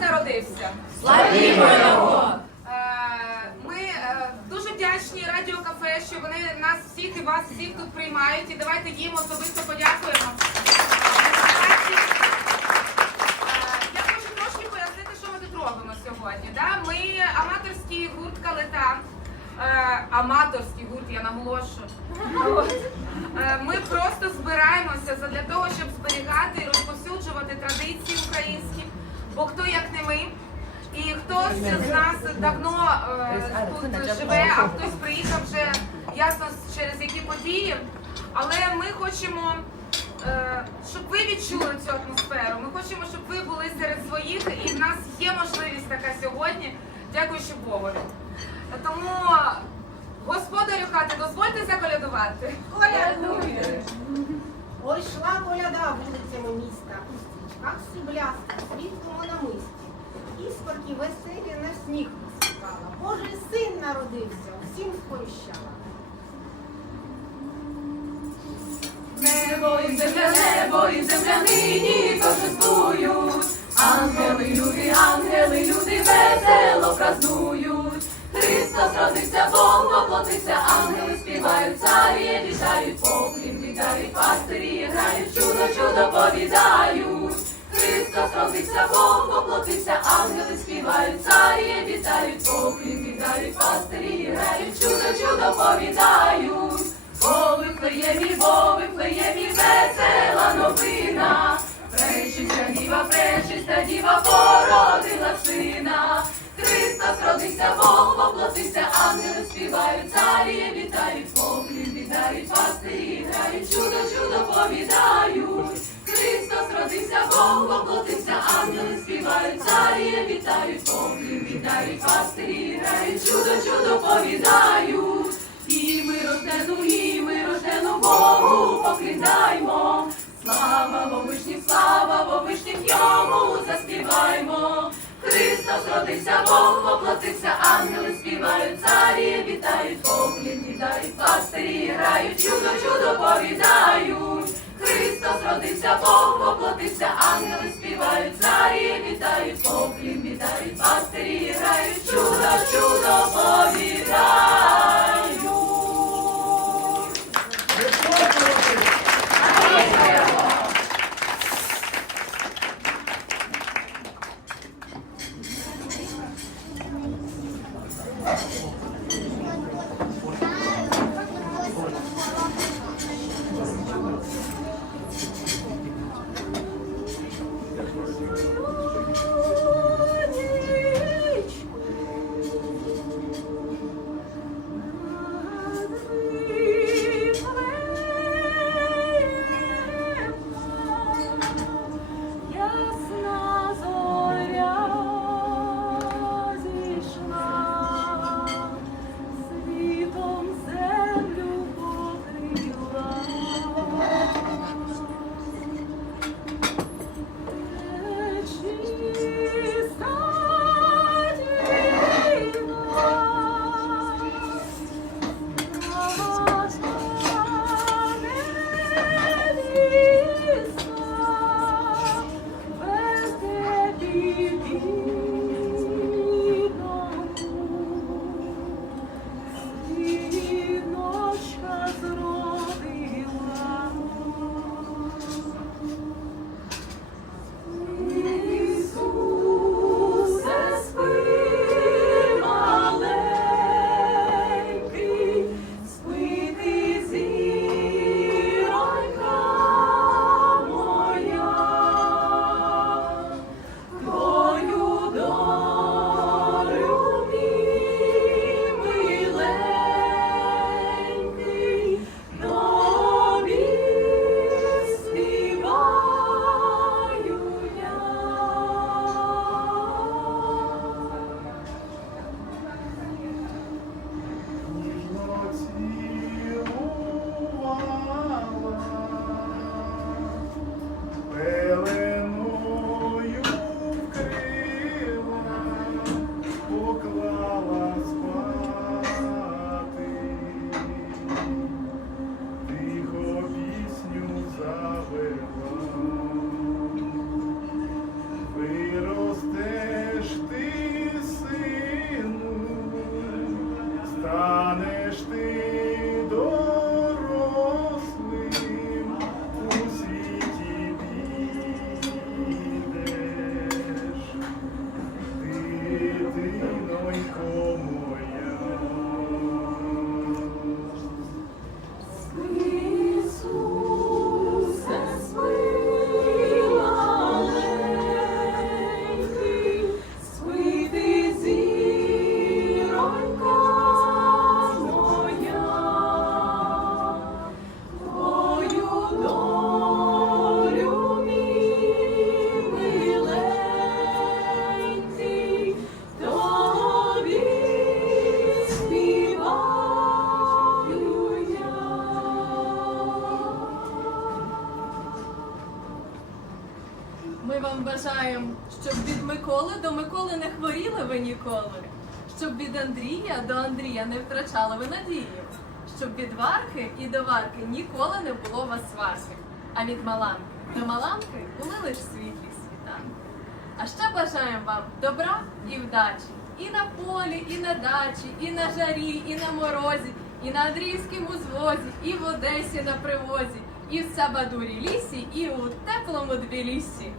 народився? Славімо його! Е, Ми е, дуже вдячні Радіо Кафе, що вони нас всіх і вас всіх тут приймають. І давайте їм особисто подякуємо. Е, Я хочу трошки пояснити, що ми тут робимо сьогодні. Ми аматорський гурт Калита. Е, Аматорський гурт, я наголошую. Е, Ми просто збираємося для того, щоб зберігати і розповсюджувати традиції українські. Бо хто як не ми. І хтось з нас давно е, тут живе, а хтось приїхав вже ясно через які події. Але ми хочемо, е, щоб ви відчули цю атмосферу. Ми хочемо, щоб ви були серед своїх, і в нас є можливість така сьогодні, дякуючи Богові. Тому, господарю хати, дозвольте заколядувати. Колядує. Ой, йшла коляда вулицями міста, у стрічках срібляста, світлому намисті. Іскорки веселі на сніг посипала. Божий син народився, усім сповіщала. Небо і земля, небо і земля нині торжествують. Ангели, люди, ангели, люди весело празнують. Христос родився, Бог воплотився, ангели співають, царі вітають, поклін віддають, пастирі грають, чудо, чудо повідають. Христос родився, Бог воплотився, ангели співають, царі вітають, поклін віддають, пастирі грають, чудо, чудо повідають. Бо Вифлеємі, бо Вифлеємі, весела новина. Пречиста діва, пречиста діва породила сина. Христос родився, Бог воплотився, ангели співають, царі вітають, поклін віддають, пастирі грають, чудо, чудо повідають. Родився, Бог воплотився, ангели співають, царі вітають, поклін віддають, пастирі грають, чудо, чудо повідають. І ми рождену, і ми рождену Богу поклідаймо. Слава Вовишнім, слава Вовишнім, йому заспіваймо. Христос родився, Бог воплотився, ангели співають, царі вітають, поклін віддають, пастирі грають, чудо, чудо повідають. Родився, Бог воплотився, ангели співають, царі вітають, поклін вітають, пастирі грають, чудо, чудо повідають. Щоб від Андрія до Андрія не втрачали ви надію, щоб від Варки і до Варки ніколи не було вас сварки, а від Маланки до Маланки були лиш світлі світанки. А ще бажаємо вам добра і вдачі і на полі, і на дачі, і на жарі, і на морозі, і на Андріївському звозі, і в Одесі на привозі, і в Сабадурі лісі, і у теплому Тбілісі.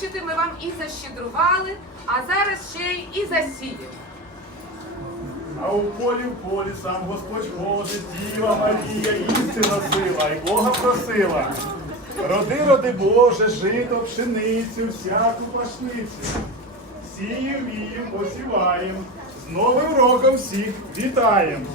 Бачите, ми вам і защедрували, а зараз ще й і засіяли. А у полі в полі сам Господь ходить, Діва Марія їсти носила і Бога просила. Роди, роди Боже, жито, пшеницю, всяку пашницю. Сієм, вієм, посіваєм, з Новим роком всіх вітаєм.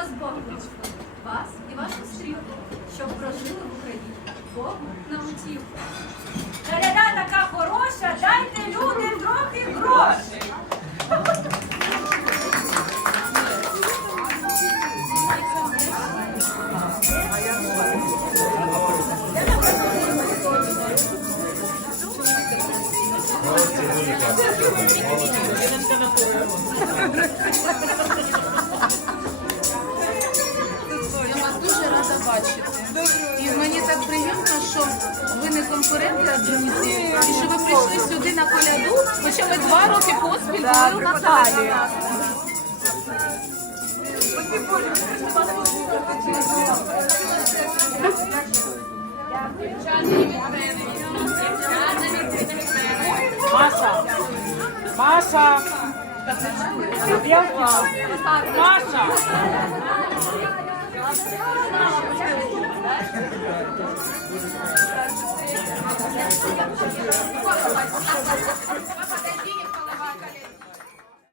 Вас Бог благословить, вас і вашу стрілку, щоб прожили в Україні. Богу на утіху. Коляда така хороша, дайте людям трохи грошей. Я бачити. І мені так приємно, що ви не конкуренти, а друзі. І що ви прийшли сюди на коляду, хоча ми два роки поспіль були на Наталі. Маша! Маша! Маша! Thank you.